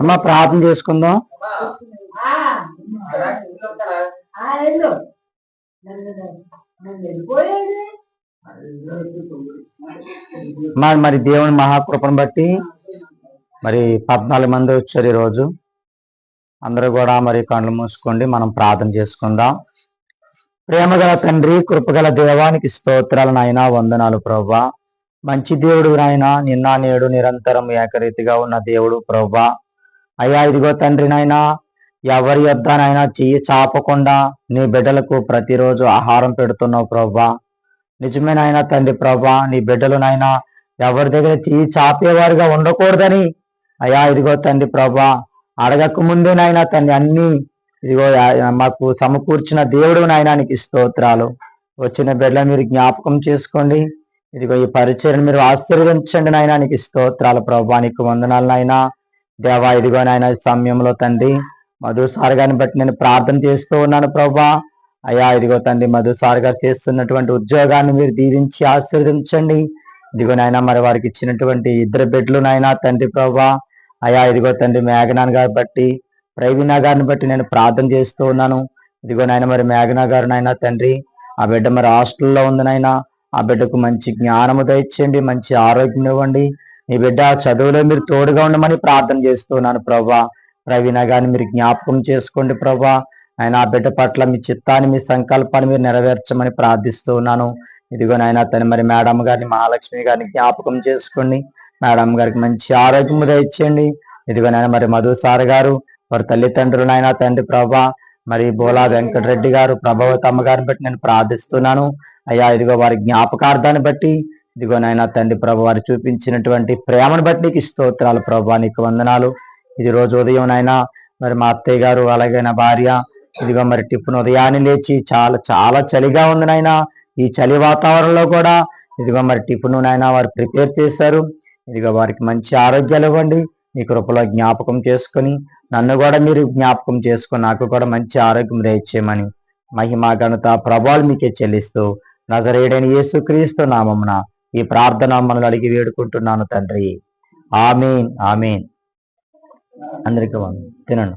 అమ్మ ప్రార్థన చేసుకుందాం. మరి దేవుని మహాకృపను బట్టి మరి 14 మంది వచ్చారు ఈరోజు. అందరూ కూడా మరి కళ్ళు మూసుకోండి, మనం ప్రార్థన చేసుకుందాం. ప్రేమగల తండ్రి, కృపగల దేవానికి స్తోత్రాలు నాయన, వందనాలు ప్రభువా. మంచి దేవుడు నాయన, నిన్న నేడు నిరంతరం ఏకరీతిగా ఉన్న దేవుడు ప్రభువా. అయ్యా ఇదిగో తండ్రి నాయన, ఎవరి యొద్దనైనా చెయ్యి చాపకుండా నీ బిడ్డలకు ప్రతిరోజు ఆహారం పెడుతున్నావు ప్రభువా. నిజమేనాయన తండ్రి ప్రభా, నీ బిడ్డలు నాయన ఎవరి దగ్గర చెయ్యి చాపేవారుగా ఉండకూడదని అయ్యా ఇదిగో తండ్రి ప్రభా, అడగక ముందే నాయన తండ్రి అన్ని ఇదిగో మాకు సమకూర్చిన దేవుడు నాయనానికి స్తోత్రాలు. వచ్చిన బిడ్డల మీరు జ్ఞాపకం చేసుకోండి. ఇదిగో ఈ పరిచయం మీరు ఆశీర్వదించండి నాయనానికి స్తోత్రాలు ప్రభా. నీకు వందనాలు నాయన దేవా. ఇదిగో నాయన ఈ సమయంలో తండ్రి మధుసార్ గారిని బట్టి నేను ప్రార్థన చేస్తూ ఉన్నాను ప్రభా. అయ్యా ఇదిగో తండ్రి మధుసార్ గారు చేస్తున్నటువంటి ఉద్యోగాన్ని మీరు దీవించి ఆశీర్వదించండి. ఇదిగో నాయన మరి వారికి ఇచ్చినటువంటి 2 బిడ్డలు నాయన తండ్రి ప్రభా. అయ్యా ఇదిగో తండ్రి మేఘనాన్ గారిని బట్టి, ప్రవీణ గారిని బట్టి నేను ప్రార్థన చేస్తూ ఉన్నాను. ఇదిగో నాయన మరి మేఘనా గారు నాయన తండ్రి ఆ బిడ్డ మరి హాస్టల్లో ఉంది నాయన, ఆ బిడ్డకు మంచి జ్ఞానము దయచేయండి, మంచి ఆరోగ్యం ఇవ్వండి. నీ బిడ్డ చదువులో మీరు తోడుగా ఉండమని ప్రార్థన చేస్తున్నాను ప్రభా. ప్రవీణ గారిని మీరు జ్ఞాపకం చేసుకోండి ప్రభా. ఆయన ఆ బిడ్డ పట్ల మీ చిత్తాన్ని, మీ సంకల్పాన్ని మీరు నెరవేర్చమని ప్రార్థిస్తూ ఉన్నాను. ఇదిగో నాయన తను మరి మేడం గారిని, మహాలక్ష్మి గారిని జ్ఞాపకం చేసుకోండి. మేడం గారికి మంచి ఆరోగ్యం దయచేయండి. ఇదిగో నాయన మరి మధుసార్ గారు వారి తల్లిదండ్రులు నాయన తండ్రి ప్రభా, మరి బోలా వెంకటరెడ్డి గారు, ప్రభావతమ్మ గారిని బట్టి నేను ప్రార్థిస్తున్నాను. అయ్యా ఇదిగో వారి జ్ఞాపకార్థాన్ని బట్టి ఇదిగో నాయన తండ్రి ప్రభు వారు చూపించినటువంటి ప్రేమను బట్టి నీకు స్తోత్రాలు ప్రభా, నీకు వందనాలు. ఇది రోజు ఉదయం నాయన మరి మా అత్తయ్య గారు అలాగే నా భార్య ఇదిగో మరి టిఫిన్ ఉదయాన్నే లేచి చాలా చాలా చలిగా ఉంది నాయన. ఈ చలి వాతావరణంలో కూడా ఇదిగో మరి టిఫిన్ నాయన వారు ప్రిపేర్ చేశారు. ఇదిగో వారికి మంచి ఆరోగ్యాలు ఇవ్వండి. మీ కృపలో జ్ఞాపకం చేసుకొని నన్ను కూడా మీరు జ్ఞాపకం చేసుకొని నాకు కూడా మంచి ఆరోగ్యం దయచేయమని మహిమ ఘనత ప్రభావాలు మీకే చెల్లిస్తూ నజరేయుడైన యేసుక్రీస్తు నామమున ఈ ప్రార్థన మనల్ని అడిగి వేడుకుంటున్నాను తండ్రి. ఆమేన్ ఆమేన్. అందరికీ తినండి.